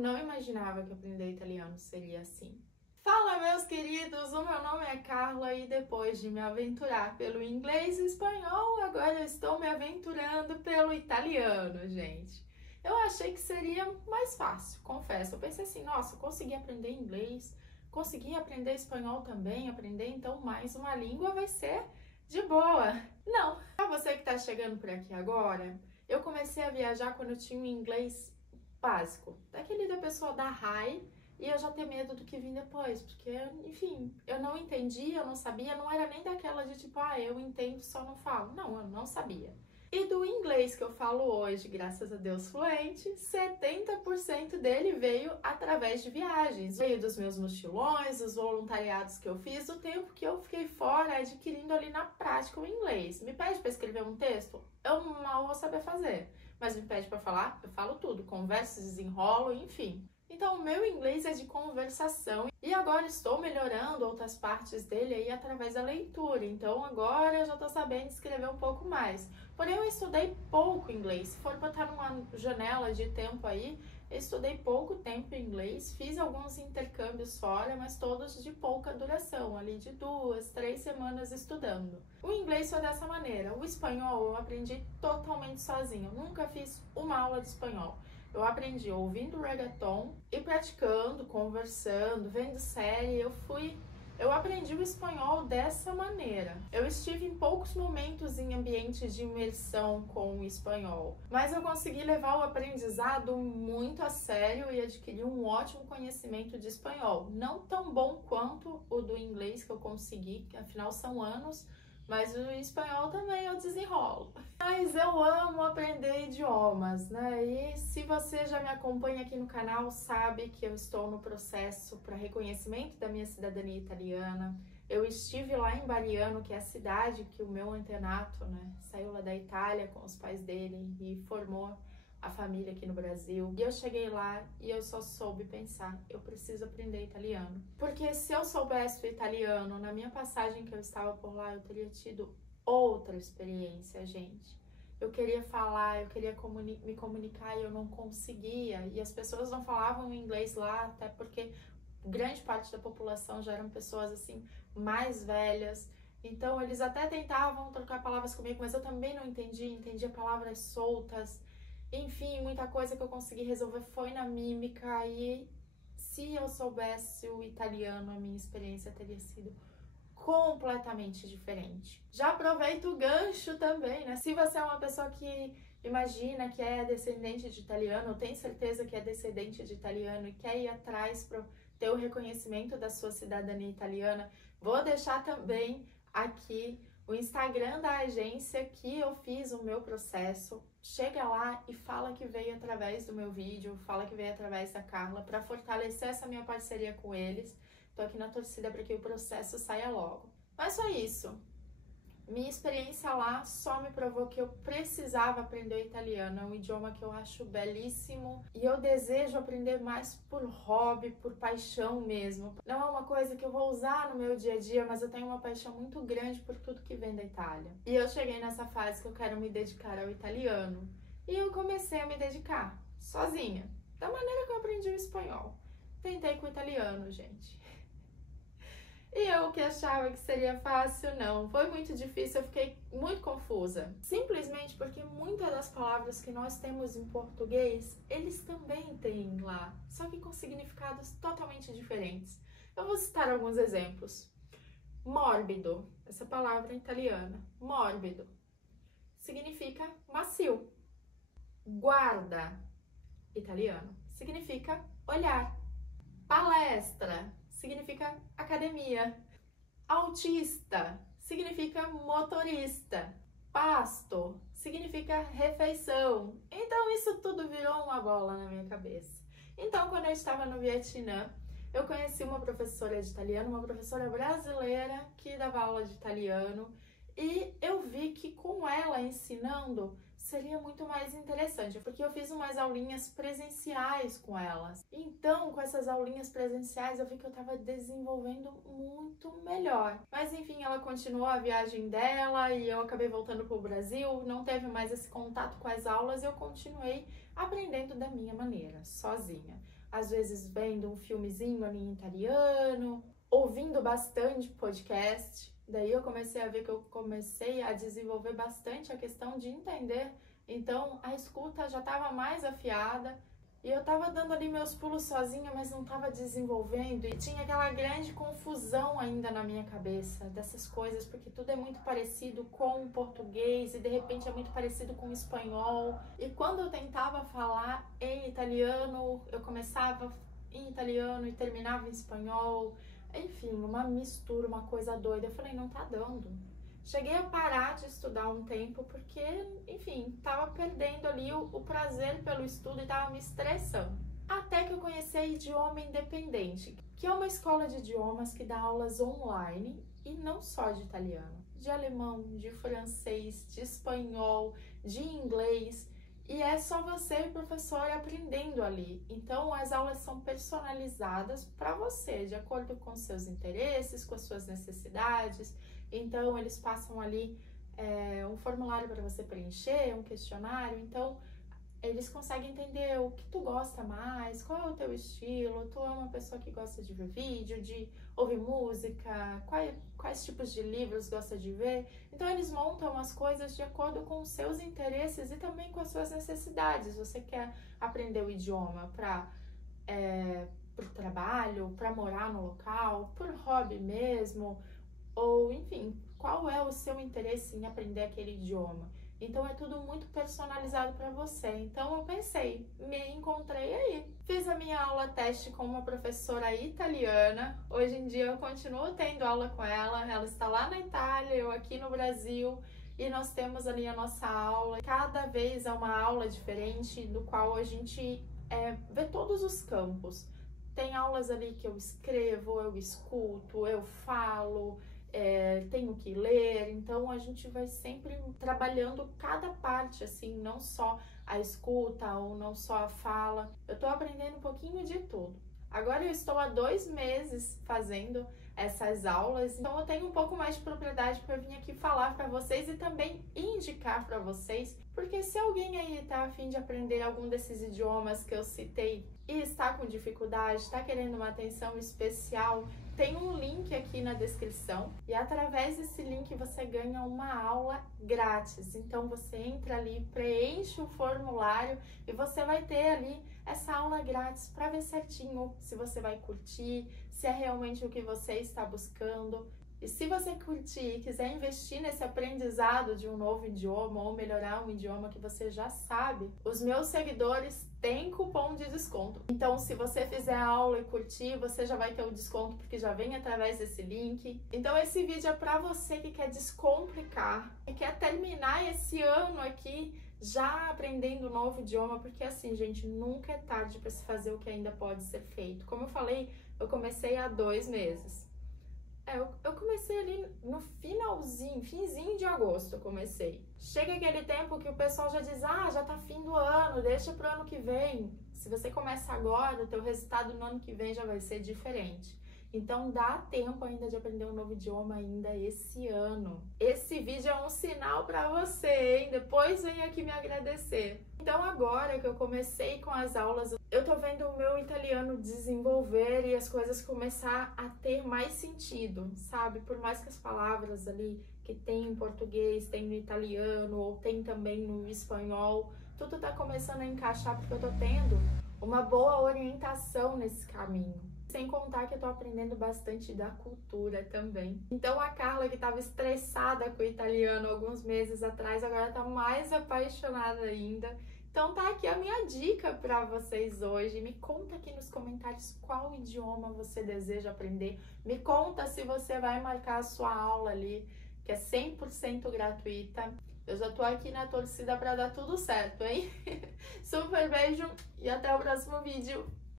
não imaginava que aprender italiano seria assim. Fala, meus queridos! O meu nome é Carla e depois de me aventurar pelo inglês e espanhol, agora eu estou me aventurando pelo italiano, gente. Eu achei que seria mais fácil, confesso. Eu pensei assim, nossa, consegui aprender inglês, consegui aprender espanhol também, aprender então mais uma língua vai ser de boa. Não! Para você que está chegando por aqui agora, eu comecei a viajar quando eu tinha um inglês básico, daquele da pessoa da high, e eu já tenho medo do que vem depois, porque, enfim, eu não entendia, eu não sabia, não era nem daquela de tipo, eu entendo, só não falo. Não, eu não sabia. E do inglês que eu falo hoje, graças a Deus fluente, 70% dele veio através de viagens. Veio dos meus mochilões, dos voluntariados que eu fiz, do tempo que eu fiquei fora adquirindo ali na prática o inglês. Me pede para escrever um texto? Eu mal vou saber fazer. Mas me pede para falar? Eu falo tudo, converso, desenrolo, enfim. Então, o meu inglês é de conversação e agora estou melhorando outras partes dele aí através da leitura. Então, agora eu já estou sabendo escrever um pouco mais. Porém, eu estudei pouco inglês. Se for botar numa janela de tempo aí, eu estudei pouco tempo inglês, fiz alguns intercâmbios fora, mas todos de pouca duração, ali de 2, 3 semanas estudando. O inglês foi dessa maneira. O espanhol eu aprendi totalmente sozinha. Eu nunca fiz uma aula de espanhol. Eu aprendi ouvindo reggaeton e praticando, conversando, vendo série. Eu aprendi o espanhol dessa maneira. Eu estive em poucos momentos em ambientes de imersão com o espanhol, mas eu consegui levar o aprendizado muito a sério e adquirir um ótimo conhecimento de espanhol. Não tão bom quanto o do inglês que eu consegui, que afinal são anos, mas o espanhol também eu desenrolo. Mas eu amo aprender idiomas, né? E se você já me acompanha aqui no canal, sabe que eu estou no processo para reconhecimento da minha cidadania italiana. Eu estive lá em Bariano, que é a cidade que o meu antenato, né, saiu lá da Itália com os pais dele e formou a família aqui no Brasil. E eu cheguei lá e eu só soube pensar, eu preciso aprender italiano. Porque se eu soubesse o italiano, na minha passagem que eu estava por lá, eu teria tido outra experiência, gente. Eu queria falar, eu queria me comunicar e eu não conseguia. E as pessoas não falavam inglês lá, até porque grande parte da população já eram pessoas assim, mais velhas. Então eles até tentavam trocar palavras comigo, mas eu também não entendia palavras soltas. Enfim, muita coisa que eu consegui resolver foi na mímica e se eu soubesse o italiano, a minha experiência teria sido completamente diferente. Já aproveito o gancho também, né? Se você é uma pessoa que imagina que é descendente de italiano, ou tem certeza que é descendente de italiano e quer ir atrás para ter o reconhecimento da sua cidadania italiana, vou deixar também aqui o Instagram da agência que eu fiz o meu processo. Chega lá e fala que veio através do meu vídeo, fala que veio através da Carla, para fortalecer essa minha parceria com eles. Tô aqui na torcida para que o processo saia logo. Mas foi isso. Minha experiência lá só me provou que eu precisava aprender o italiano. É um idioma que eu acho belíssimo e eu desejo aprender mais por hobby, por paixão mesmo. Não é uma coisa que eu vou usar no meu dia a dia, mas eu tenho uma paixão muito grande por tudo que vem da Itália. E eu cheguei nessa fase que eu quero me dedicar ao italiano. E eu comecei a me dedicar, sozinha, da maneira que eu aprendi o espanhol. Tentei com o italiano, gente. E eu que achava que seria fácil, não. Foi muito difícil, eu fiquei muito confusa. Simplesmente porque muitas das palavras que nós temos em português, eles também têm lá, só que com significados totalmente diferentes. Eu vou citar alguns exemplos. Mórbido, essa palavra italiana, mórbido, significa macio. Guarda, italiano, significa olhar. Palestra significa academia. Autista significa motorista. Pasto significa refeição. Então isso tudo virou uma bola na minha cabeça. Então quando eu estava no Vietnã, eu conheci uma professora de italiano, uma professora brasileira que dava aula de italiano, e eu vi que com ela ensinando seria muito mais interessante, porque eu fiz umas aulinhas presenciais com elas. Então, com essas aulinhas presenciais, eu vi que eu estava desenvolvendo muito melhor. Mas enfim, ela continuou a viagem dela e eu acabei voltando para o Brasil, não teve mais esse contato com as aulas e eu continuei aprendendo da minha maneira, sozinha. às vezes vendo um filmezinho ali em italiano, ouvindo bastante podcast. Daí eu comecei a ver que eu comecei a desenvolver bastante a questão de entender. Então a escuta já estava mais afiada e eu estava dando ali meus pulos sozinha, mas não estava desenvolvendo. E tinha aquela grande confusão ainda na minha cabeça dessas coisas, porque tudo é muito parecido com o português e de repente é muito parecido com o espanhol. E quando eu tentava falar em italiano, eu começava em italiano e terminava em espanhol. Enfim, uma mistura, uma coisa doida. Eu falei, não tá dando. Cheguei a parar de estudar um tempo porque, enfim, tava perdendo ali o prazer pelo estudo e tava me estressando. Até que eu conheci a Idioma Independente, que é uma escola de idiomas que dá aulas online e não só de italiano, de alemão, de francês, de espanhol, de inglês. E é só você e o professor aprendendo ali. Então, as aulas são personalizadas para você, de acordo com seus interesses, com as suas necessidades. Então, eles passam ali um formulário para você preencher, um questionário. Então, eles conseguem entender o que tu gosta mais, qual é o teu estilo, tu é uma pessoa que gosta de ver vídeo, de ouvir música, quais tipos de livros gosta de ver. Então eles montam as coisas de acordo com os seus interesses e também com as suas necessidades. Você quer aprender o idioma para o trabalho, para morar no local, por hobby mesmo, ou enfim, qual é o seu interesse em aprender aquele idioma? Então é tudo muito personalizado para você. Então eu pensei, me encontrei aí. Fiz a minha aula teste com uma professora italiana. Hoje em dia eu continuo tendo aula com ela. Ela está lá na Itália, eu aqui no Brasil. E nós temos ali a nossa aula. Cada vez é uma aula diferente, do qual a gente vê todos os campos. Tem aulas ali que eu escrevo, eu escuto, eu falo. Tenho que ler, então a gente vai sempre trabalhando cada parte, assim, não só a escuta ou não só a fala. Eu tô aprendendo um pouquinho de tudo. Agora eu estou há 2 meses fazendo essas aulas, então eu tenho um pouco mais de propriedade para vir aqui falar para vocês e também indicar para vocês, porque se alguém aí tá a fim de aprender algum desses idiomas que eu citei e está com dificuldade, está querendo uma atenção especial, tem um link aqui na descrição e através desse link você ganha uma aula grátis. Então você entra ali, preenche o formulário e você vai ter ali essa aula grátis para ver certinho se você vai curtir, se é realmente o que você está buscando. E se você curtir e quiser investir nesse aprendizado de um novo idioma ou melhorar um idioma que você já sabe, os meus seguidores têm cupom de desconto. Então, se você fizer a aula e curtir, você já vai ter o desconto porque já vem através desse link. Então, esse vídeo é para você que quer descomplicar e quer terminar esse ano aqui já aprendendo um novo idioma, porque assim, gente, nunca é tarde para se fazer o que ainda pode ser feito. Como eu falei, eu comecei há 2 meses. Eu comecei ali no finzinho de agosto eu comecei. Chega aquele tempo que o pessoal já diz, já tá fim do ano, deixa pro ano que vem. Se você começa agora, o teu resultado no ano que vem já vai ser diferente. Então dá tempo ainda de aprender um novo idioma ainda esse ano. Esse vídeo é um sinal para você, hein? Depois vem aqui me agradecer. Então agora que eu comecei com as aulas, eu tô vendo o meu italiano desenvolver e as coisas começar a ter mais sentido, sabe? Por mais que as palavras ali que tem em português, tem no italiano ou tem também no espanhol, tudo tá começando a encaixar porque eu tô tendo uma boa orientação nesse caminho. Sem contar que eu tô aprendendo bastante da cultura também. Então a Carla, que estava estressada com o italiano alguns meses atrás, agora tá mais apaixonada ainda. Então tá aqui a minha dica para vocês hoje. Me conta aqui nos comentários qual idioma você deseja aprender. Me conta se você vai marcar a sua aula ali, que é 100% gratuita. Eu já tô aqui na torcida para dar tudo certo, hein? Super beijo e até o próximo vídeo.